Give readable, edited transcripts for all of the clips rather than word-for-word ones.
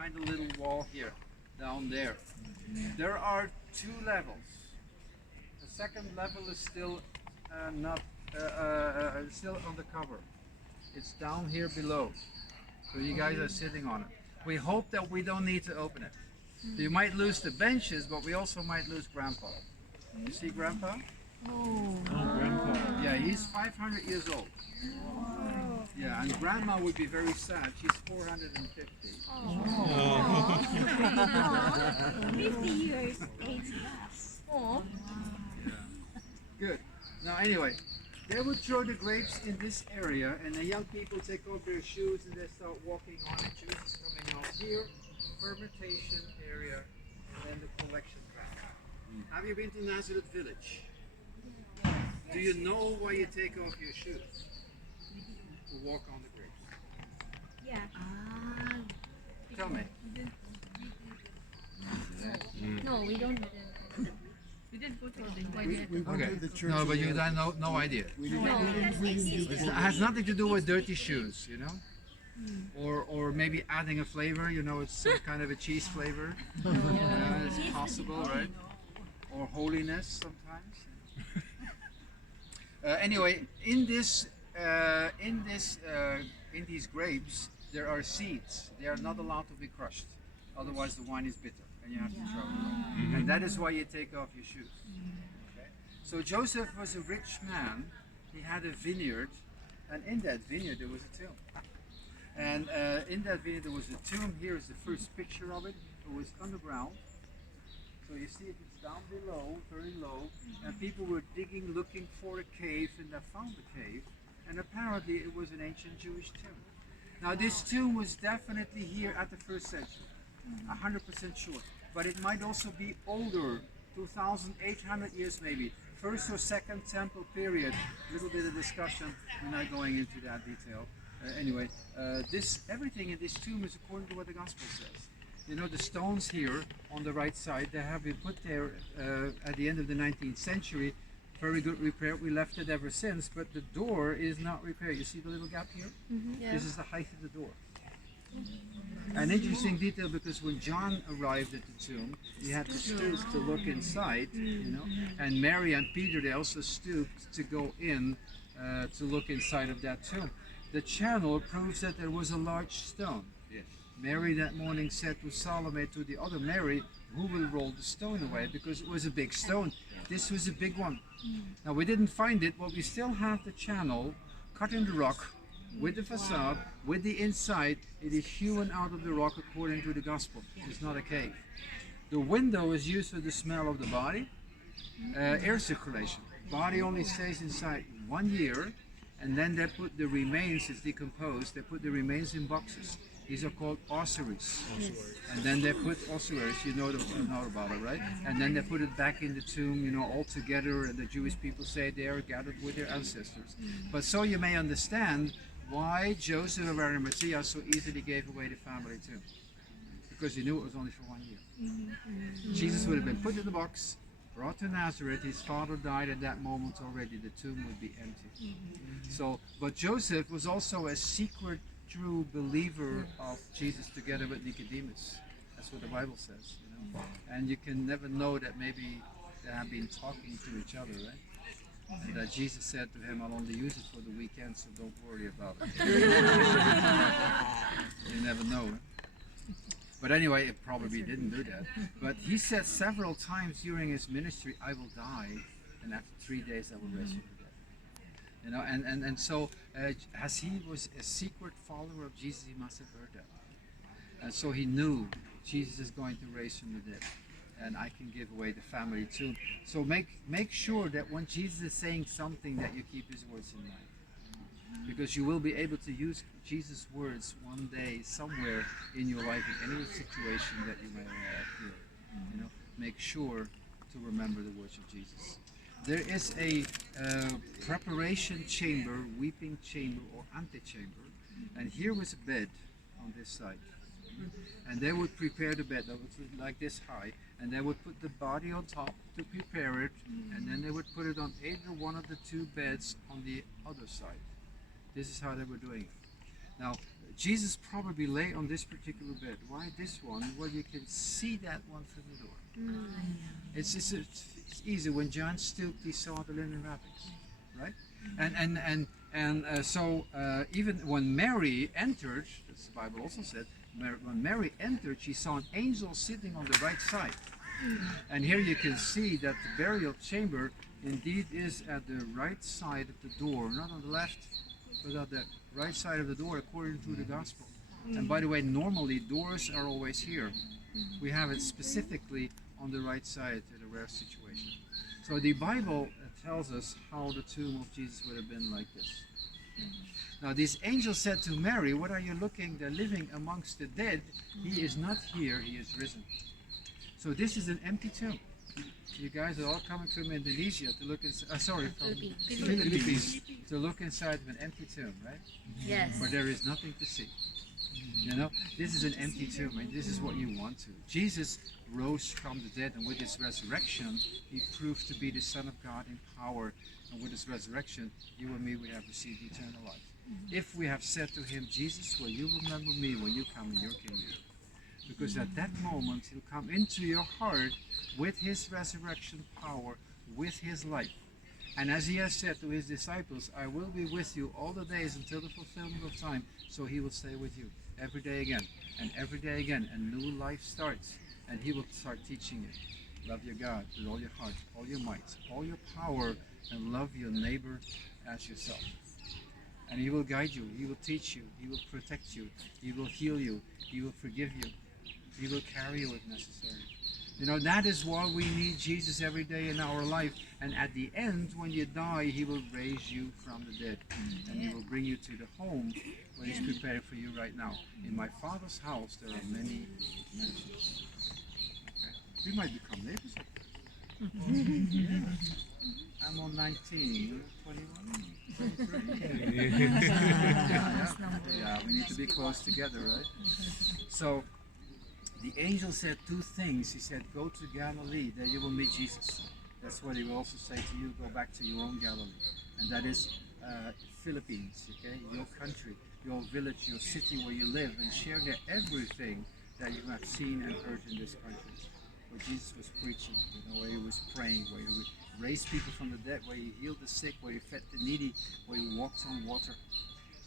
behind the little wall here, down there. There are two levels. The second level is still not still on the cover. It's down here below. So you guys are sitting on it. We hope that we don't need to open it. So you might lose the benches, but we also might lose Grandpa. You see Grandpa? Oh. Grandpa. Yeah, he's 500 years old. Yeah, and Grandma would be very sad. She's 450. Oh. 50 years age less. Oh. Yeah. Good. Now anyway, they would throw the grapes in this area, and the young people take off their shoes and they start walking on it. Juice is coming out here, fermentation area, and then the collection back. Have you been to Nazareth Village? Do you know why you take off your shoes? To walk on the grapes. Yeah. Tell me. No, we don't. We didn't go to the We went Okay. to the church. No, but you had no idea. We didn't, No. we didn't do It has nothing to do with dirty shoes, you know? Or maybe adding a flavor, you know, it's some kind of a cheese flavor. Yeah, it's possible, right? Or holiness sometimes. Anyway, in these grapes, there are seeds. They are not allowed to be crushed, otherwise the wine is bitter, and you have to throw it away. And that is why you take off your shoes. Okay? So Joseph was a rich man. He had a vineyard, and in that vineyard there was a tomb. And in that vineyard there was a tomb. Here is the first picture of it. It was underground. So you see it's down below, very low, and people were digging, looking for a cave, and they found the cave. And apparently it was an ancient Jewish tomb. Now this tomb was definitely here at the first century, 100% sure. But it might also be older, 2,800 years maybe. First or second temple period. A little bit of discussion. We're not going into that detail. Anyway, everything in this tomb is according to what the gospel says. You know, the stones here on the right side, they have been put there at the end of the 19th century. Very good repair. We left it ever since, but the door is not repaired. You see the little gap here? Yeah. This is the height of the door. An interesting detail, because when John arrived at the tomb, he had to stoop to look inside, you know, and Mary and Peter, they also stooped to go in to look inside of that tomb. The channel proves that there was a large stone. Yes. Mary that morning said to Salome, to the other Mary, who will roll the stone away? Because it was a big stone. This was a big one. Now we didn't find it, but we still have the channel cut in the rock with the facade, with the inside. It is hewn out of the rock according to the gospel. It's not a cave. The window is used for the smell of the body, air circulation. Body only stays inside 1 year, and then they put the remains, it's decomposed, they put the remains in boxes. These are called ossuaries. And then they put ossuaries, you know about it, right? And then they put it back in the tomb, you know, all together, and the Jewish people say they are gathered with their ancestors. But so you may understand why Joseph of Arimathea so easily gave away the family tomb. Because he knew it was only for 1 year. Jesus would have been put in the box, brought to Nazareth. His father died at that moment already. The tomb would be empty. So, but Joseph was also a secret true believer of Jesus together with Nicodemus. That's what the Bible says, you know. And you can never know that maybe they have been talking to each other, right? And that Jesus said to him, I'll only use it for the weekend, so don't worry about it. You never know. But anyway, it probably didn't do that. But he said several times during his ministry, I will die, and after 3 days I will raise from the dead. You know, and so as he was a secret follower of Jesus, he must have heard that. And so he knew Jesus is going to raise from the dead, and I can give away the family too. So make sure that when Jesus is saying something, that you keep his words in mind, because you will be able to use Jesus' words one day somewhere in your life in any situation that you may feel. You know, make sure to remember the words of Jesus. There is a preparation chamber, weeping chamber, or antechamber, and here was a bed on this side. And they would prepare the bed that was like this high, and they would put the body on top to prepare it, and then they would put it on either one of the two beds on the other side. This is how they were doing it. Now, Jesus probably lay on this particular bed. Why this one? Well, you can see that one from the door. It's easy. When John stooped, he saw the linen wrappings, right? So even when Mary entered, as the Bible also said, when Mary entered, she saw an angel sitting on the right side. And here you can see that the burial chamber indeed is at the right side of the door, not on the left, but at the right side of the door according to the gospel. And by the way, normally doors are always here. We have it specifically on the right side in a rare situation. So the Bible tells us how the tomb of Jesus would have been like this. Now this angel said to Mary, "What are you looking? They're living amongst the dead. He is not here, he is risen." So this is an empty tomb. You guys are all coming from Indonesia to look inside, from Philippines to look inside of an empty tomb, right? Yes. Where there is nothing to see. You know, this is an empty tomb, and this is what you want to. Jesus rose from the dead, and with his resurrection, he proved to be the Son of God in power. And with his resurrection, you and me, we have received eternal life. If we have said to him, "Jesus, will you remember me when you come in your kingdom?" Because at that moment, he'll come into your heart with his resurrection power, with his life. And as he has said to his disciples, "I will be with you all the days until the fulfillment of time." So he will stay with you every day again, and every day again, and new life starts. And he will start teaching you. Love your God with all your heart, all your might, all your power, and love your neighbor as yourself. And he will guide you, he will teach you, he will protect you, he will heal you, he will forgive you, he will carry you if necessary. You know, that is why we need Jesus every day in our life. And at the end, when you die, he will raise you from the dead. And he will bring you to the home where he's prepared for you right now. In my Father's house, there are many mansions. Okay? We might become neighbors. Yeah. I'm on 19, 21, 23. Yeah, we need to be close together, right? So, the angel said two things. He said, "Go to Galilee, there you will meet Jesus." That's what he will also say to you, go back to your own Galilee. And that is Philippines, okay? Your country, your village, your city where you live, and share there everything that you have seen and heard in this country. Where Jesus was preaching, you know, where he was praying, where he raised people from the dead, where he healed the sick, where he fed the needy, where he walked on water,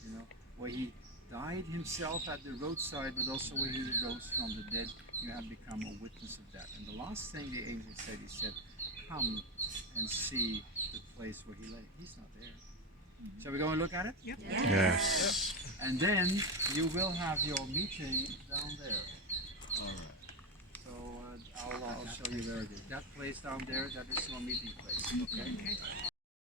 you know, where he died himself at the roadside, but also when he rose from the dead, you have become a witness of that. And the last thing the angel said, he said, "Come and see the place where he lay." He's not there. Shall we go and look at it? Yep. Yes. And then you will have your meeting down there. All right. So I'll show you where it is. That place down there, that is your meeting place. Okay.